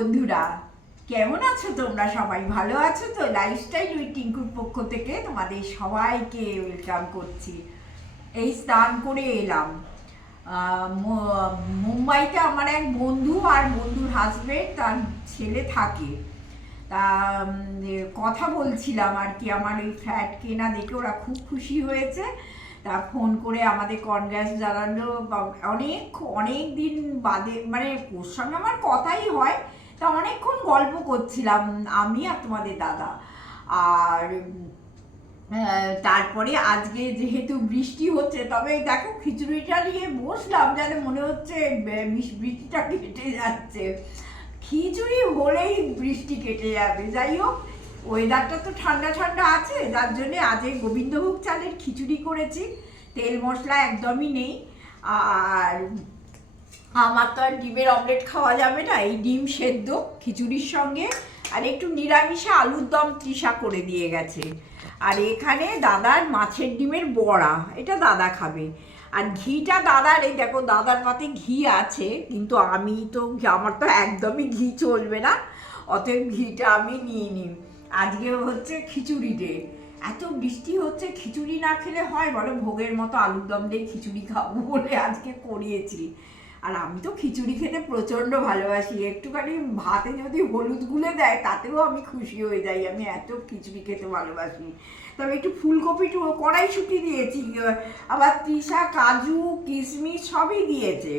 বন্ধুরা, কেমন আছো তোমরা সবাই? ভালো আছো তো? লাইফস্টাইল উইথ টিঙ্কুর পক্ষ থেকে তোমাদের সবাইকে ওয়েলকাম করছি। এই স্নান করে এলাম। মুম্বাইতে আমার এক বন্ধু আর বন্ধুর হাজবেন্ড তার ছেলে থাকে। তা কথা বলছিলাম আর কি, আমার ওই ফ্ল্যাট কেনা দেখে ওরা খুব খুশি হয়েছে। তা ফোন করে আমাদের কনগ্রেস জানালো। অনেক অনেক দিন বাদে মানে ওর সঙ্গে আমার কথাই হয়। তা অনেকক্ষণ গল্প করছিলাম, আমি আর তোমাদের দাদা। আর তারপরে আজকে যেহেতু বৃষ্টি হচ্ছে, তবে দেখো খিচুড়িটা নিয়ে বসলাম যেন মনে হচ্ছে বৃষ্টিটা কেটে যাচ্ছে। খিচুড়ি হলেই বৃষ্টি কেটে যাবে। যাই হোক ওয়েদারটা তো ঠান্ডা ঠান্ডা আছে, যার জন্য আজ এই গোবিন্দভোগ চালের খিচুড়ি করেছি। তেল মশলা একদমই নেই। আর আমার তো আর ডিমের অমলেট খাওয়া যাবে না, এই ডিম সেদ্ধ, খিচুড়ির সঙ্গে, আর একটু নিরামিষে আলুর দম তৃষা করে দিয়ে গেছে। আর এখানে দাদার মাছের ডিমের বড়া, এটা দাদা খাবে। আর ঘিটা দাদার, এই দেখো দাদার পাতে ঘি আছে, কিন্তু আমি তো, আমার তো একদমই ঘি চলবে না, অতএব ঘিটা আমি নিয়ে নিই। আজকে হচ্ছে খিচুড়ি ডে এত বৃষ্টি হচ্ছে, খিচুড়ি না খেলে হয়? বলো, ভোগের মতো আলুর দম দিয়ে খিচুড়ি খাব বলে আজকে করিয়েছি। আর আমি তো খিচুড়ি খেতে প্রচণ্ড ভালোবাসি। একটুখানি ভাতে যদি হলুদ গুলে দেয় তাতেও আমি খুশি হয়ে যাই। আমি এত খিচুড়ি খেতে ভালোবাসি। তবে একটু ফুলকপি টু কড়াইশুটি দিয়েছি। আবার তিসা কাজু কিশমিশ সবই দিয়েছে।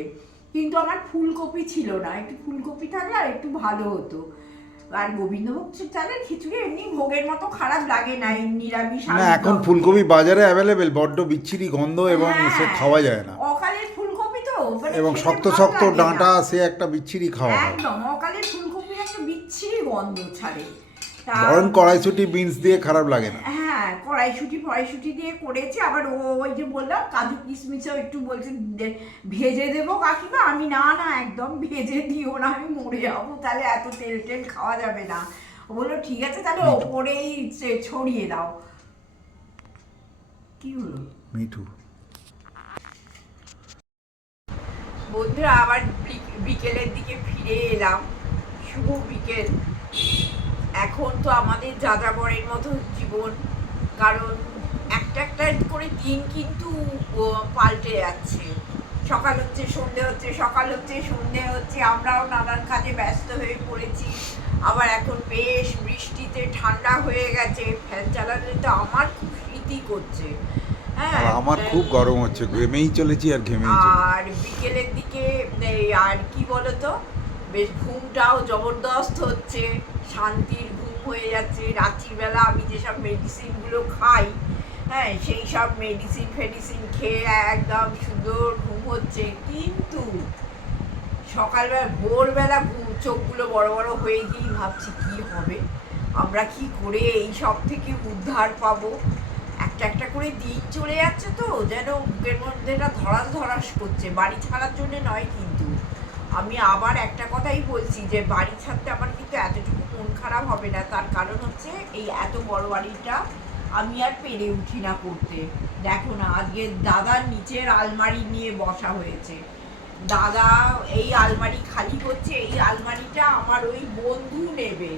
কিন্তু আমার ফুলকপি ছিল না। একটু ফুলকপি থাকলে আর একটু ভালো হতো। আর গোবিন্দভোগ চালের খিচুড়ি এমনি ভোগের মতো খারাপ লাগে না। নিরামিষ না এখন ফুলকপি বাজারে অ্যাভেলেবেল বড্ড বিচ্ছিরি গন্ধ এবং হ্যাঁ, সে খাওয়া যায় না অকালের ফুলকপি তো মানে এবং শক্ত শক্ত ডাঁটা সে একটা বিচ্ছিরি খাওয়া হয়। একদম ফুলকপির একটা বিচ্ছিরি গন্ধ ছাড়ে। বরং কড়াইশুটি বিনস দিয়ে খারাপ লাগে না। হ্যাঁ কড়াইশুটি ফড়াইশুটি দিয়ে করেছে আবার ও ওই যে বললাম কাজু কিশমিশও একটু বলছে ভেজে দেবো কাকিমা। আমি না না একদম ভেজে দিও না আমি মরে যাব তাহলে এত তেল টেল খাওয়া যাবে না। ও বলল ঠিক আছে তাহলে ওপরেই ছড়িয়ে দাও। কি হলো? মিঠু। বন্ধুরা, আবার বিক- বিকেলের দিকে ফিরে এলাম। শুভ বিকেল। এখন তো আমাদের যাযাবরের মতো জীবন, কারণ একটা একটা করে দিন কিন্তু পাল্টে যাচ্ছে। সকাল হচ্ছে, সন্ধে হচ্ছে, সকাল হচ্ছে, সন্ধে হচ্ছে, আমরাও নানান কাজে ব্যস্ত হয়ে পড়েছি। আবার এখন বেশ বৃষ্টিতে ঠান্ডা হয়ে গেছে। ফ্যান চালালে তো আমার খুব স্মৃতি করছে। আর আমার খুব গরম হচ্ছে ঘেমেই চলেছি আর ঘেমেই আর বিকেলের দিকে আর কি বলতো? বেশ ঘুমটাও জবরদস্ত হচ্ছে শান্তির ঘুম হয়ে যাচ্ছে রাত্রিবেলা আমি যেসব মেডিসিনগুলো খাই হ্যাঁ সেই সব মেডিসিন ফেডিসিন খেয়ে একদম সুন্দর ঘুম হচ্ছে। কিন্তু সকালবেলা ভোরবেলা ঘুম চোখগুলো বড় বড় হয়ে গিয়ে ভাবছি কি হবে? আমরা কি করে এই সব থেকে উদ্ধার পাবো? একটা একটা করে দিন চলে যাচ্ছে তো, যেন বুকের মধ্যে এটা ধরাস ধরাস করছে। বাড়ি ছাড়ার জন্য নয় কিন্তু। আমি আবার একটা কথাই বলছি যে, বাড়ি ছাড়তে আমার কিন্তু এতটুকু মন খারাপ হবে না। তার কারণ হচ্ছে এই এত বড় বাড়িটা আমি আর পেরে উঠি না করতে দেখো না, আজকে দাদার নিচের আলমারি নিয়ে বসা হয়েছে। দাদা এই আলমারি খালি করছে, এই আলমারিটা আমার ওই বন্ধু নেবে।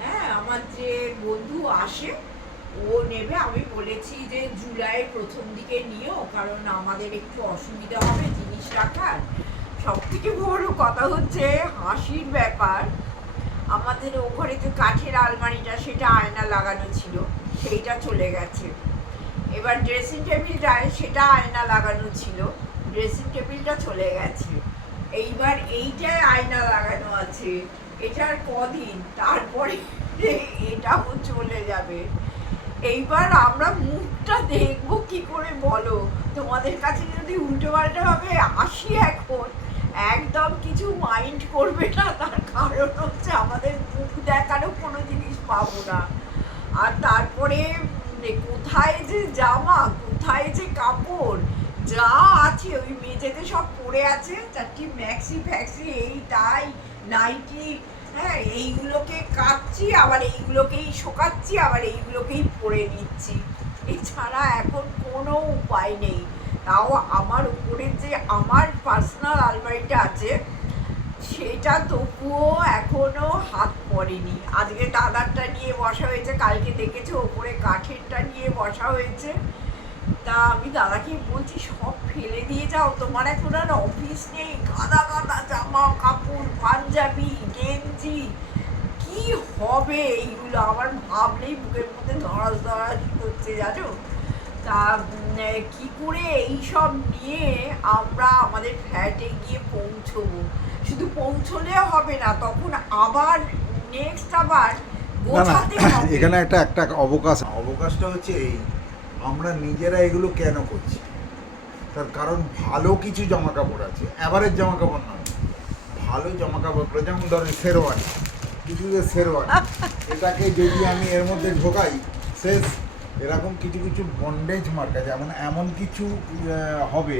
হ্যাঁ আমার যে বন্ধু আসে ও নেবে। আমি বলেছি যে জুলাইয়ের প্রথম দিকে নিও, কারণ আমাদের একটু অসুবিধা হবে জিনিস রাখার। সব থেকে বড় কথা হচ্ছে হাসির ব্যাপার। আমাদের ও ঘরে যে কাঠের আলমারিটা, সেটা আয়না লাগানো ছিল, সেইটা চলে গেছে। এবার ড্রেসিং টেবিলটায় সেটা আয়না লাগানো ছিল ড্রেসিং টেবিলটা চলে গেছে। এইবার এইটায় আয়না লাগানো আছে। এটার কদিন? তারপরে এটাও চলে যাবে। এইবার আমরা মুখটা দেখব কি করে বলো? তোমাদের কাছে যদি উল্টো পাল্টা ভাবে আসি এখন, একদম কিছু মাইন্ড করবে না, তার কারণ হচ্ছে আমাদের মুখ দেখানো কোনো জিনিস পাবো না। আর তারপরে কোথায় যে জামা, কোথায় যে কাপড়, যা আছে, ওই মেঝেতে সব পড়ে আছে, চারটি ম্যাক্সি ফ্যাক্সি এই, তাই নাইটি হ্যাঁ এইগুলোকে কাচ্ছি আবার এইগুলোকেই শোকাচ্ছি, আবার এইগুলোকেই পরে নিচ্ছি। এছাড়া এখন কোনো উপায় নেই। তাও আমার উপরে যে আমার পার্সোনাল আলমারিটা আছে, সেটা তবুও এখনও হাত পড়েনি। আজকে দাদারটা নিয়ে বসা হয়েছে, কালকে দেখেছ, ওপরে কাঠেরটা নিয়ে বসা হয়েছে। তা আমি দাদাকে বলছি, সব ফেলে দিয়ে যাও, তোমার এখন আর অফিস নেই। গাদা গাদা জামা, কাপড়, পাঞ্জাবি গেঞ্জি কি হবে? এইগুলো আমার ভাবলেই বুকের মধ্যে ধরাস ধরাস করছে জানো? তা কি করে এইসব নিয়ে আমরা আমাদের ফ্ল্যাটে গিয়ে পৌঁছবো? শুধু পৌঁছলে হবে না তখন আবার নেক্সট আবার না না এখানে একটা একটা অবকাশ অবকাশটা হচ্ছে এই আমরা নিজেরা এগুলো কেন করছি? তার কারণ ভালো কিছু জামা কাপড় আছে অ্যাভারেজ জামা কাপড় নয় ভালো জামা যেমন ধরেন শেরওয়ানি, কিছু যে শেরওয়ানি, এটাকে যদি আমি এর মধ্যে ঢোকাই, শেষ, এরকম কিছু কিছু বন্ডেজ মার্কা যেমন এমন কিছু হবে,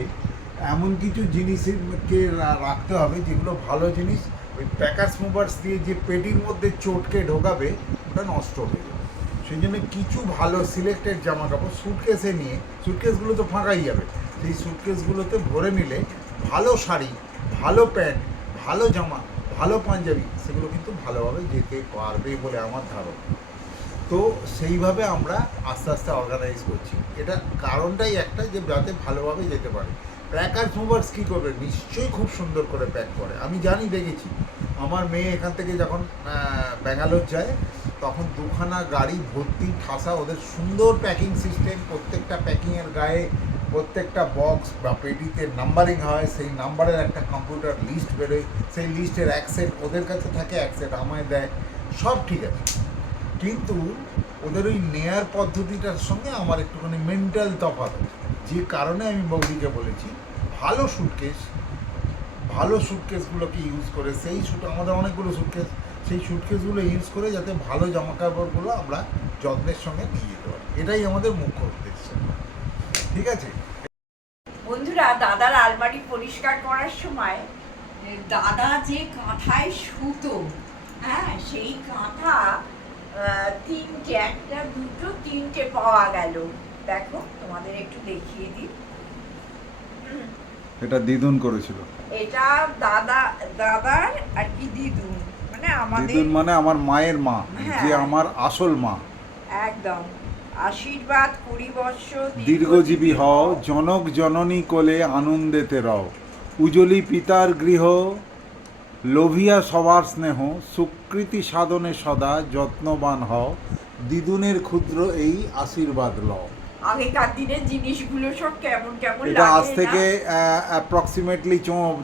এমন কিছু জিনিসকে রাখতে হবে যেগুলো ভালো জিনিস, ওই প্যাকার্স মুভার্স দিয়ে যে পেটির মধ্যে চটকে ঢোকাবে, ওটা নষ্ট হয়ে যাবে। সেই জন্য কিছু ভালো সিলেক্টেড জামা কাপড় সুটকেসে নিয়ে সুটকেসগুলো তো ফাঁকাই যাবে, সেই সুটকেসগুলোতে ভরে নিলে ভালো শাড়ি, ভালো প্যান্ট, ভালো জামা ভালো পাঞ্জাবি, সেগুলো কিন্তু ভালোভাবে যেতে পারবে বলে আমার ধারণা। তো সেইভাবে আমরা আস্তে আস্তে অর্গানাইজ করছি। এটা কারণটাই একটা যে যাতে ভালোভাবে যেতে পারে। প্যাকার্স মুভার্স কী করবে? নিশ্চয়ই খুব সুন্দর করে প্যাক করে। আমি জানি, দেখেছি। আমার মেয়ে এখান থেকে যখন ব্যাঙ্গালোর যায়, তখন দুখানা গাড়ি ভর্তি ঠাসা, ওদের সুন্দর প্যাকিং সিস্টেম প্রত্যেকটা প্যাকিংয়ের গায়ে প্রত্যেকটা বক্স বা পেটিতে নাম্বারিং হয়, সেই নাম্বারের একটা কম্পিউটার লিস্ট বেরোয়, সেই লিস্টের অ্যাকসেট ওদের কাছে থাকে অ্যাকসেট আমায় দেয়, সব ঠিক আছে। কিন্তু ওদের ওই নেয়ার পদ্ধতিটার সঙ্গে আমার একটুখানি মেন্টাল তফাৎ যে কারণে আমি বৌদিকে বলেছি, ভালো সুটকেস ভালো সুটকেসগুলোকে ইউজ করে, সেই সুট আমাদের অনেকগুলো সুটকেস সেই সুটকেসগুলো ইউজ করে যাতে ভালো জামা কাপড়গুলো আমরা যত্নের সঙ্গে নিয়ে যেতে পারি। এটাই আমাদের মুখ্য উদ্দেশ্য। ঠিক আছে? বন্ধুরা দাদার আলমারি পরিষ্কার করার সময় দাদা যে কাঁথায় সুতো হ্যাঁ সেই কাঁথা তিনটে একটা দুটো তিনটে পাওয়া গেল। দেখো তোমাদের একটু দেখিয়ে দিই। এটা দ্বিগুণ করেছিল। এটা দাদা দাদার আর কি দিদুন মানে আমাদের মানে আমার মায়ের মা হ্যাঁ। যে আমার আসল মা। একদম। আশীর্বাদ কুড়ি বৎসর দীর্ঘজীবী হও জনক জননী কোলে আনন্দেতে রও উজলি পিতার গৃহ লোভিয়া সবার স্নেহ সুকৃতি সাধনে সদা যত্নবান হও দিদুনের ক্ষুদ্র এই আশীর্বাদ লও আগেকার দিনের জিনিসগুলো সব কেমন কেমন এটা আজ থেকে? অ্যাপ্রক্সিমেটলি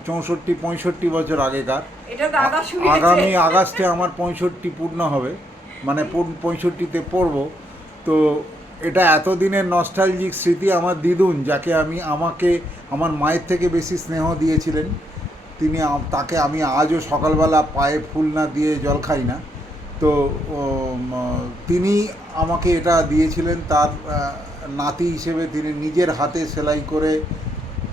চৌষট্টি পঁয়ষট্টি বছর আগেকার। এটা দাদা আগামী আগস্টে আমার পঁয়ষট্টি পূর্ণ হবে। মানে পঁয়ষট্টিতে পড়ব। তো এটা এতদিনের নস্টালজিক স্মৃতি আমার দিদুন যাকে আমি আমাকে আমার মায়ের থেকে বেশি স্নেহ দিয়েছিলেন। তিনি তাকে আমি আজও সকালবেলা পায়ে ফুল না দিয়ে জল খাই না। তো তিনি আমাকে এটা দিয়েছিলেন তার নাতি হিসেবে তিনি নিজের হাতে সেলাই করে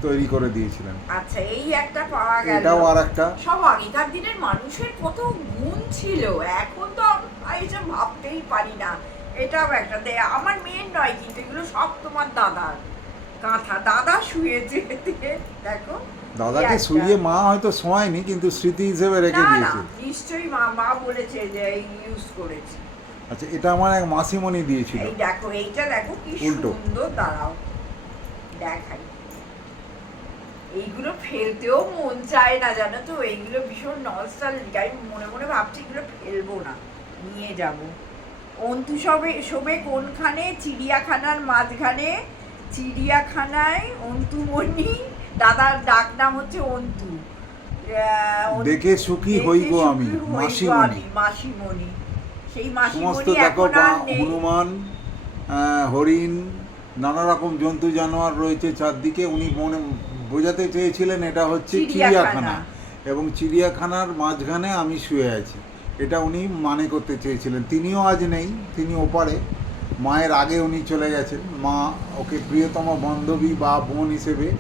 তৈরি করে দিয়েছিলেন। আচ্ছা এই একটা পাওয়া গেল। এটাও আর একটা। সব আগেকার দিনের মানুষের কত গুণ ছিল। এখন তো এইসব ভাবতেই পারি না। এটাও একটা। দে আমার মেয়ের নয় কিন্তু এগুলো সব তোমার দাদার। কাঁথা দাদা শুয়েছে দেখো দাদাকে শুয়ে মা হয়তো শোয়ায়নি কিন্তু স্মৃতি হিসেবে রেখে দিয়েছে। নিশ্চয়ই মা মা বলেছে যে ইউজ করেছে। আচ্ছা এটা আমার এক মাসিমণি দিয়েছিল। এই দেখো এইটা দেখো কি সুন্দর দাঁড়াও। দেখাই। এইগুলো ফেলতেও মন চায় না জানো তো? এইগুলো ভীষণ নস্টালজিক আমি মনে মনে ভাবছি এগুলো ফেলব না। নিয়ে যাব। অন্তু সবে শোবে কোনখানে? চিড়িয়াখানার মাঝখানে। চিড়িয়াখানায় অন্তুমণি দাদার ডাক নাম হচ্ছে অন্তু। দেখে সুখী হইব আমি, মাসিমণি। মাসিমণি। সেই সমস্ত দেখো হনুমান হরিণ নানা রকম জন্তু জানোয়ার রয়েছে চারদিকে। উনি মনে বোঝাতে চেয়েছিলেন এটা হচ্ছে। চিড়িয়াখানা। এবং চিড়িয়াখানার মাঝখানে আমি শুয়ে আছি। এটা উনি মানে করতে চেয়েছিলেন। তিনিও আজ নেই তিনি ওপারে মায়ের আগে উনি চলে গেছেন। মা ওকে প্রিয়তম বান্ধবী বা বোন হিসেবে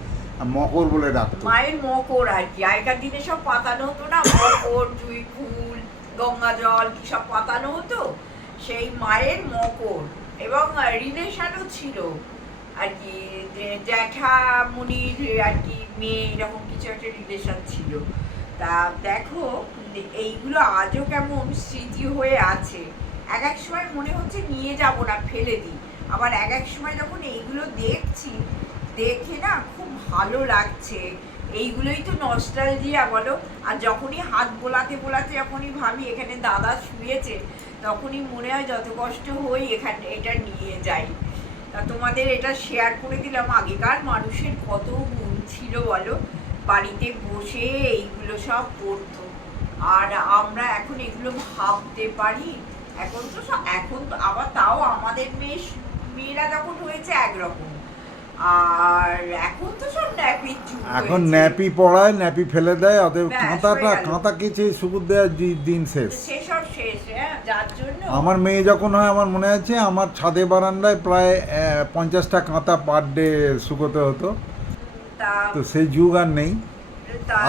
মকর বলে ডাকতো। মায়ের মকর আর কি। আগেকার দিনে সব পাতানো হতো না? মকর, জুই ফুল, গঙ্গা জল কি সব পাতানো হতো? সেই মায়ের মকর। এবং রিলেশনও ছিল। আর কি জ্যাঠামুনির আর কি মেয়ে এরকম কিছু একটা রিলেশন ছিল। তা দেখো, এইগুলো আজও কেমন স্মৃতি হয়ে আছে। এক এক সময় মনে হচ্ছে নিয়ে যাব না, ফেলে দিই। আবার এক এক সময় যখন এইগুলো দেখছি, দেখে না খুব ভালো লাগছে। এইগুলোই তো নস্টাল নস্টালজিয়া বলো। আর যখনই হাত বোলাতে বোলাতে যখনই ভাবি, এখানে দাদা শুয়েছে, তখনই মনে হয় যত কষ্ট হই এখানে, এটা নিয়ে যাই। তা তোমাদের এটা শেয়ার করে দিলাম। আগেকার মানুষের কত গুণ ছিল বলো। বাড়িতে বসে এইগুলো সব করতো আর আমরা এখন এগুলো ভাবতে পারি। এখন তো সব এখন তো আবার তাও আমাদের মেয়ে মেয়েরা যখন হয়েছে একরকম। আর এখন তো সব ন্যাপির যুগ এখন ন্যাপি পড়ায় ন্যাপি ফেলে দেয় ব্যাস, কাঁথাটা কাঁথা কিছু সুপুর দেওয়ার দিন শেষ। সেসব শেষ হ্যাঁ যার জন্য। আমার মেয়ে যখন হয় আমার মনে আছে আমার ছাদে বারান্দায় প্রায় পঞ্চাশটা কাঁথা পার ডে শুকোতে হতো। তা সেই যুগ আর নেই।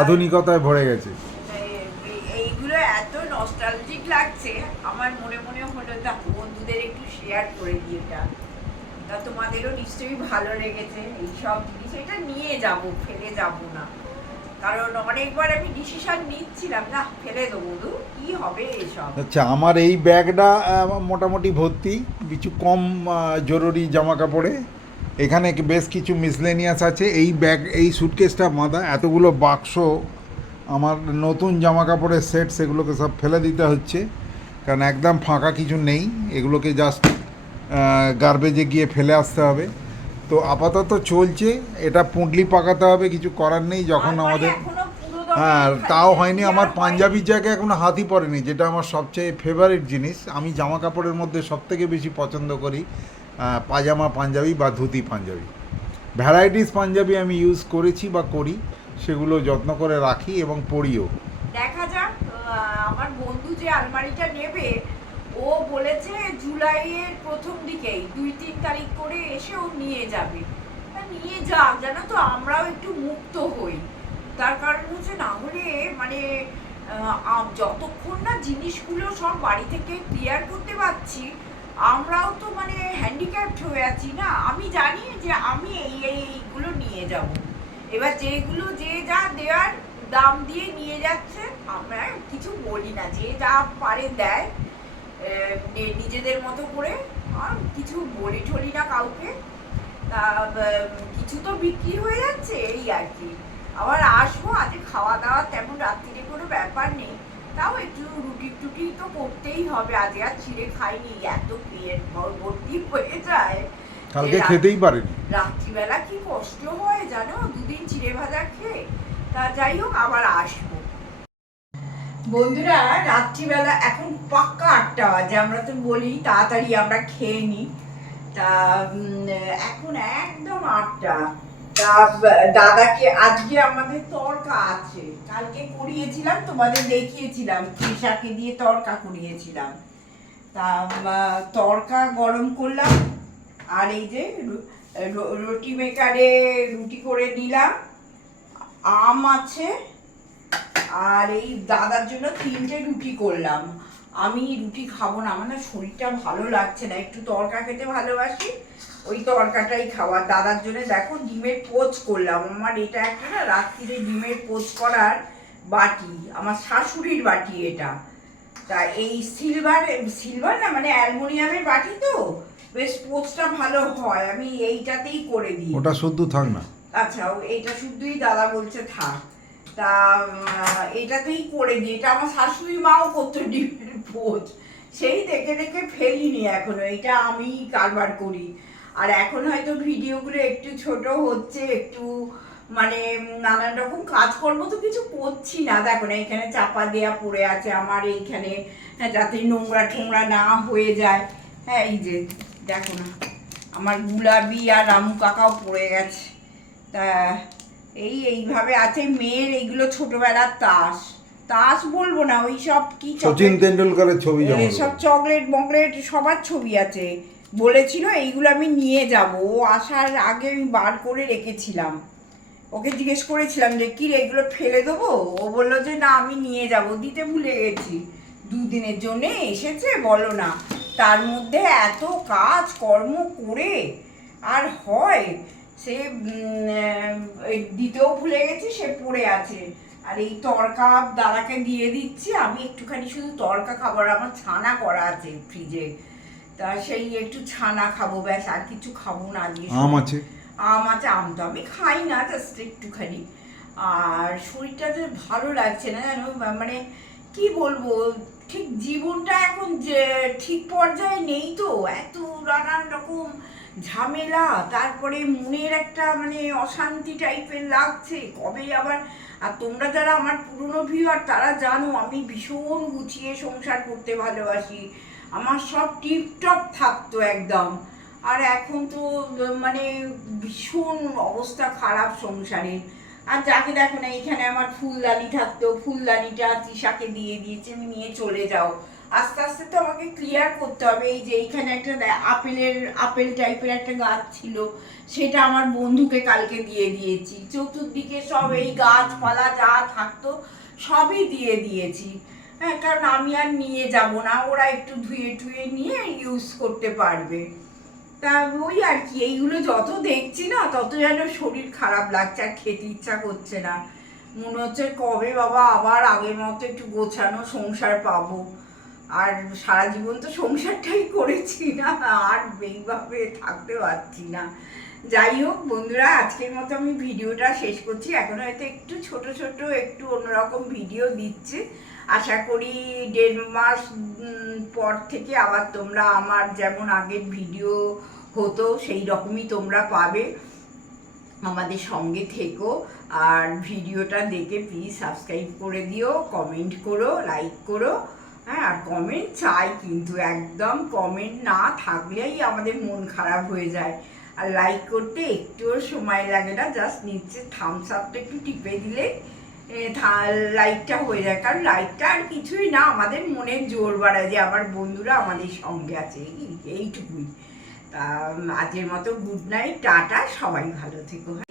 আধুনিকতায় ভরে গেছে। এইগুলো এত নস্টালজিক লাগছে আমার মনে মনে হলো তা বন্ধুদের একটু শেয়ার করে দিই এটা। তা তোমাদেরও নিশ্চয়ই ভালো লেগেছে এই সব জিনিস। এটা নিয়ে যাব ফেলে যাব না। কারণ অনেকবার আমি ডিসিশন নিচ্ছিলাম না ফেলে দেবো দু কি হবে এসব? আচ্ছা আমার এই ব্যাগটা মোটামুটি ভর্তি কিছু কম জরুরি জামা কাপড়ে এখানে বেশ কিছু মিসলেনিয়াস আছে। এই ব্যাগ এই সুটকেসটা মাদা এতগুলো বাক্স আমার নতুন জামা কাপড়ের সেট সেগুলোকে সব ফেলে দিতে হচ্ছে। কারণ একদম ফাঁকা কিছু নেই। এগুলোকে জাস্ট গার্বেজে গিয়ে ফেলে আসতে হবে। তো আপাতত চলছে। এটা পুঁটলি পাকাতে হবে কিছু করার নেই। যখন আমাদের দমে হ্যাঁ তাও হয়নি। আমার। পাঞ্জাবির জায়গায় এখনও হাতই পড়েনি যেটা আমার সবচেয়ে ফেভারিট জিনিস। আমি জামা কাপড়ের মধ্যে সবথেকে বেশি পছন্দ করি। পাজামা পাঞ্জাবি বা ধুতি পাঞ্জাবি। ভ্যারাইটিস পাঞ্জাবি আমি ইউজ করেছি বা করি, সেগুলো যত্ন করে রাখি এবং পরিও। দেখা যাক আমার বন্ধু যে আলমারিটা নেবে, ও বলেছে জুলাইয়ের প্রথম দিকেই, দুই তিন তারিখ করে এসে ও নিয়ে যাবে। নিয়ে যাক, জানো তো, আমরাও একটু মুক্ত হই। তার কারণ হচ্ছে না হলে মানে যতক্ষণ না জিনিসগুলো সব বাড়ি থেকে ক্লিয়ার করতে পারছি আমরাও তো মানে হ্যান্ডিক্যাপ্ট হয়ে আছি না? আমি জানি যে আমি এই এই এইগুলো নিয়ে যাব। এবার যেগুলো, যে যা দেওয়ার দাম দিয়ে নিয়ে যাচ্ছে, আমরা কিছু বলি না। যে যা পারে দেয় নিজেদের মতো করে। আর কিছু বলি ঠলি না কাউকে। তা কিছু তো বিক্রি হয়ে যাচ্ছে, এই আর কি। আবার আসব, আজকে খাওয়া দাওয়া তেমন রাত্রিরে কোনো ব্যাপার নেই। তাও একটু রুটি টুটি তো করতেই হবে। আজকে আর ছিঁড়ে খাইনি এত পেট ভর- ভর্তি হয়ে যায়। কালকে খেতেই পারিনি। রাত্রিবেলা কি কষ্ট হয় জানো? দুদিন চিড়ে ভাজা খেয়ে। তা যাই হোক আবার আসব। বন্ধুরা রাত্রিবেলা এখন পাক্কা আটটা বাজে। আমরা তো বলি তাড়াতাড়ি আমরা খেয়ে নিই তা এখন একদম আটটা। দাদাকে আজকে আমাদের তরকা আছে। কালকে করিয়েছিলাম, তোমাদের দেখিয়েছিলাম, তৃষাকে দিয়ে তরকা করিয়েছিলাম। তা তরকা গরম করলাম, আর এই যে রুটি মেকারে রুটি করে নিলাম, আম আছে, আর এই দাদার জন্য তিনটে রুটি করলাম। আমি রুটি খাব না, আমার না শরীরটা ভালো লাগছে না, একটু তরকা খেতে ভালোবাসি ওই তরকাটাই খাওয়া। দাদার জন্য দেখো ডিমের পোচ করলাম। আমার এটা একটা না রাত্রিরে ডিমের পোচ করার বাটি আমার শাশুড়ির বাটি এটা। তা এই সিলভার সিলভার না মানে অ্যালুমিনিয়ামের বাটি তো? বেশ পোচটা ভালো হয় আমি এইটাতেই করে দিই। ওটা শুদ্ধ থাক না। আচ্ছা ও এটা শুধুই দাদা বলছে থাক। তা এটাতেই করে দিই। এটা আমার শাশুড়ি মাও করতো ডিমের পোচ। সেই দেখে দেখে ফেলিনি এখনও। এটা আমি কারবার করি। আর এখন হয়তো ভিডিওগুলো একটু ছোট হচ্ছে একটু মানে নানান রকম কাজকর্ম তো কিছু করছি না। দেখো না এখানে চাপা দেয়া পড়ে আছে আমার এইখানে যাতে নোংরা টোংরা না হয়ে যায়। হ্যাঁ এই যে দেখো না আমার গুলাবি আর রামু কাকাও পড়ে গেছে। তা এই এইভাবে আছে মেয়ের এইগুলো ছোটবেলার তাস। তাস বলব না ওই সব কি সচিন তেন্ডুলকারের ছবি সব চকলেট মকলেট সবার ছবি আছে। বলেছিল, এইগুলো আমি নিয়ে যাব। ও আসার আগে আমি বার করে রেখেছিলাম। ওকে জিজ্ঞেস করেছিলাম যে, কি এগুলো ফেলে দেবো? ও বলল যে, না, আমি নিয়ে যাব, দিতে ভুলে গেছি। দুদিনের জন্যে এসেছে, বলো না। তার মধ্যে এত কাজ, কর্ম করে আর হয়, সে দিতেও ভুলে গেছি, সে পড়ে আছে। আর এই তরকা দাদাকে দিয়ে দিচ্ছি, আমি একটুখানি শুধু তরকা খাবার, আমার ছানা করা আছে ফ্রিজে। তা সেই একটু ছানা খাব ব্যাস আর কিছু খাব না দিয়ে আম আছে? আম আছে আম তো আমি খাই না জাস্ট একটুখানি। আর শরীরটা যে ভালো লাগছে না জানো মানে কি বলব ঠিক জীবনটা এখন যে ঠিক পর্যায়ে নেই তো এত নানান রকম ঝামেলা তারপরে মনের একটা মানে অশান্তি টাইপের লাগছে কবে আবার আর তোমরা যারা আমার পুরনো ভিউয়ার তারা জানো আমি ভীষণ গুছিয়ে সংসার করতে ভালোবাসি। আমার সব টিপটপ থাকতো একদম। আর এখন তো মানে ভীষণ অবস্থা খারাপ সংসারে। আর যাকে দেখো না, এখানে আমার ফুলদানি থাকতো, ফুলদানিটা তৃষাকে দিয়ে দিয়েছে আমি নিয়ে চলে যাও। আস্তে আস্তে তো আমাকে ক্লিয়ার করতে হবে, এই যে এইখানে একটা আপেলের, আপেল টাইপের একটা গাছ ছিল, সেটা আমার বন্ধুকে কালকে দিয়ে দিয়েছি। চতুর্দিকে সব এই গাছপালা যা থাকতো, সবই দিয়ে দিয়েছি। হ্যাঁ কারণ আমি আর নিয়ে যাব না, ওরা একটু ধুয়ে টুয়ে নিয়ে ইউজ করতে পারবে। তা ওই আর কি, এইগুলো যত দেখছি না, তত যেন শরীর খারাপ লাগছে, আর খেতে ইচ্ছা করছে না। মনে হচ্ছে কবে বাবা আবার আগের মতো একটু গোছানো সংসার পাবো। আর সারা জীবন তো সংসারটাই করেছি না, আর এইভাবে থাকতে পারছি না। যাই হোক বন্ধুরা, আজকের মতো আমি ভিডিওটা শেষ করছি। এখন হয়তো একটু ছোট ছোট, একটু অন্যরকম ভিডিও দিচ্ছে। আশা করি দেড় মাস পর থেকে আবার তোমরা আমার যেমন আগের ভিডিও হতো, সেই রকমই তোমরা পাবে। আমাদের সঙ্গে থেকো আর ভিডিওটা দেখে প্লিজ সাবস্ক্রাইব করে দিও কমেন্ট করো লাইক করো। হ্যাঁ আর কমেন্ট চাই কিন্তু, একদম কমেন্ট না থাকলেই আমাদের মন খারাপ হয়ে যায়। আর লাইক করতে একটুও সময় লাগে না জাস্ট নিচে থামস আপটা একটু টিপে দিলে লাইকটা হয়ে যায়। কারণ লাইটটা আর কিছুই না, আমাদের মনের জোর বাড়ায় যে আমার বন্ধুরা আমাদের সঙ্গে আছে। এই- এইটুকুই। তা আজকের মতো গুড নাইট টাটা, সবাই ভালো থেকো হ্যাঁ?